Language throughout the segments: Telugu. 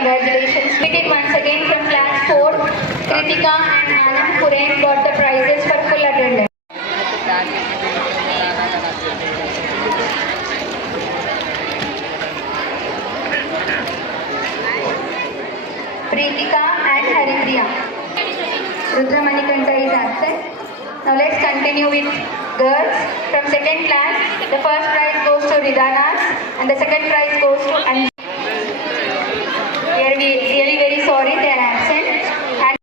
congratulations. We did once again from class 4. Kritika and Anand Kuren got the prizes for full attendance. Pritika and Haripriya. Rudra Manikanta is absent. Now let's continue with girls. From second class, the first prize goes to Ridanas and the second prize goes to Anjali. We are really very sorry they are absent. And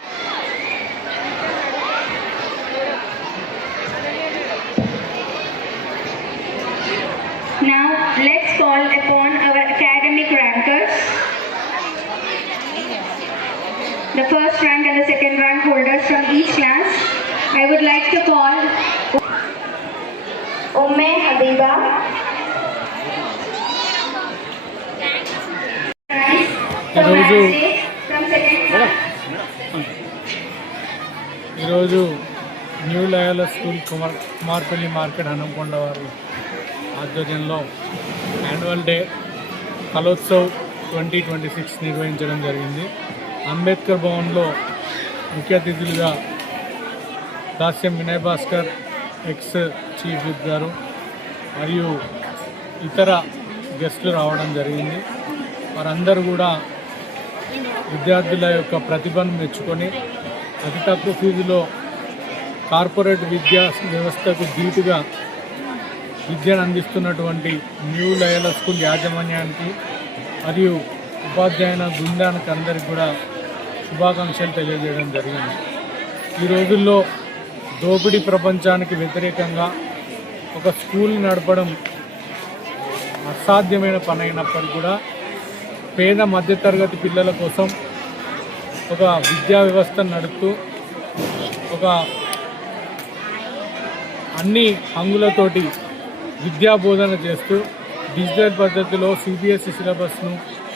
now let's call upon our academic rankers. The first rank and the second rank holders from each class. I would like to call Umme Habiba, ఈరోజు new Loyola school Kumarpalli market Hanamkonda వారి ఆధ్వర్యంలో యాన్యువల్ డే కలోత్సవ్ 2026 నిర్వహించడం జరిగింది. అంబేద్కర్ భవన్లో ముఖ్య అతిథులుగా Dasyam Vinay Bhaskar ex chief whip గారు మరియు ఇతర గెస్టులు రావడం జరిగింది. వారందరూ కూడా విద్యార్థుల యొక్క ప్రతిభను మెచ్చుకొని అతి తక్కువ ఫీజులో కార్పొరేట్ విద్యా వ్యవస్థకు ధీటుగా విద్యను అందిస్తున్నటువంటి న్యూ లయోలా స్కూల్ యాజమాన్యానికి మరియు ఉపాధ్యాయుల బృందానికి అందరికీ కూడా శుభాకాంక్షలు తెలియజేయడం జరిగింది. ఈ రోజుల్లో దోపిడీ ప్రపంచానికి వ్యతిరేకంగా ఒక స్కూల్ నడపడం అసాధ్యమైన పని అయినప్పటికీ కూడా పేద మధ్యతరగతి పిల్లల కోసం ఒక విద్యా వ్యవస్థను నడుపుతూ ఒక అన్ని హంగులతోటి విద్యా బోధన చేస్తూ డిజిటల్ పద్ధతిలో సిబిఎస్ఈ సిలబస్ను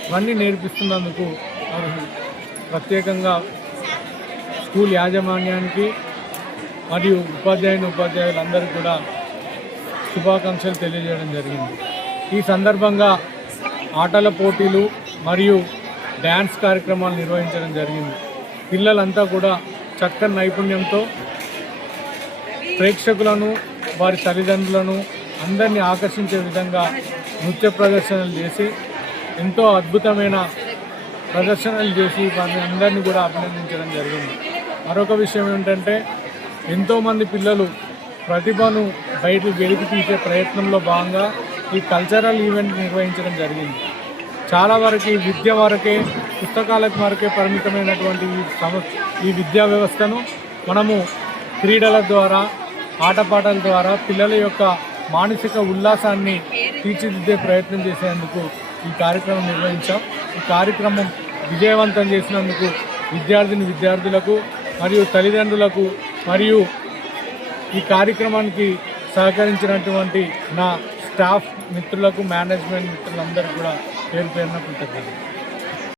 ఇవన్నీ నేర్పిస్తున్నందుకు ప్రత్యేకంగా స్కూల్ యాజమాన్యానికి మరియు ఉపాధ్యాయులందరికీ కూడా శుభాకాంక్షలు తెలియజేయడం జరిగింది. ఈ సందర్భంగా ఆటల పోటీలు మరియు డ్యాన్స్ కార్యక్రమాలు నిర్వహించడం జరిగింది. పిల్లలంతా కూడా చక్కని నైపుణ్యంతో ప్రేక్షకులను వారి తల్లిదండ్రులను అందరినీ ఆకర్షించే విధంగా నృత్య ప్రదర్శనలు చేసి ఎంతో అద్భుతమైన ప్రదర్శనలు చేసి వారిని అందరినీ కూడా అభినందించడం జరిగింది. మరొక విషయం ఏంటంటే ఎంతోమంది పిల్లలు ప్రతిభను బయటకు వెలికి తీసే ప్రయత్నంలో భాగంగా ఈ కల్చరల్ ఈవెంట్ నిర్వహించడం జరిగింది. చాలా వరకు విద్య వరకే పుస్తకాలకు వరకే పరిమితమైనటువంటి ఈ విద్యా వ్యవస్థను మనము క్రీడల ద్వారా ఆటపాటల ద్వారా పిల్లల యొక్క మానసిక ఉల్లాసాన్ని తీర్చిదిద్దే ప్రయత్నం చేసేందుకు ఈ కార్యక్రమం నిర్వహించాం. ఈ కార్యక్రమం విజయవంతం చేసినందుకు విద్యార్థులకు మరియు తల్లిదండ్రులకు మరియు ఈ కార్యక్రమానికి సహకరించినటువంటి నా స్టాఫ్ మిత్రులకు మేనేజ్మెంట్ మిత్రులందరికీ కూడా పేరు పేరున కృతజ్ఞతలు.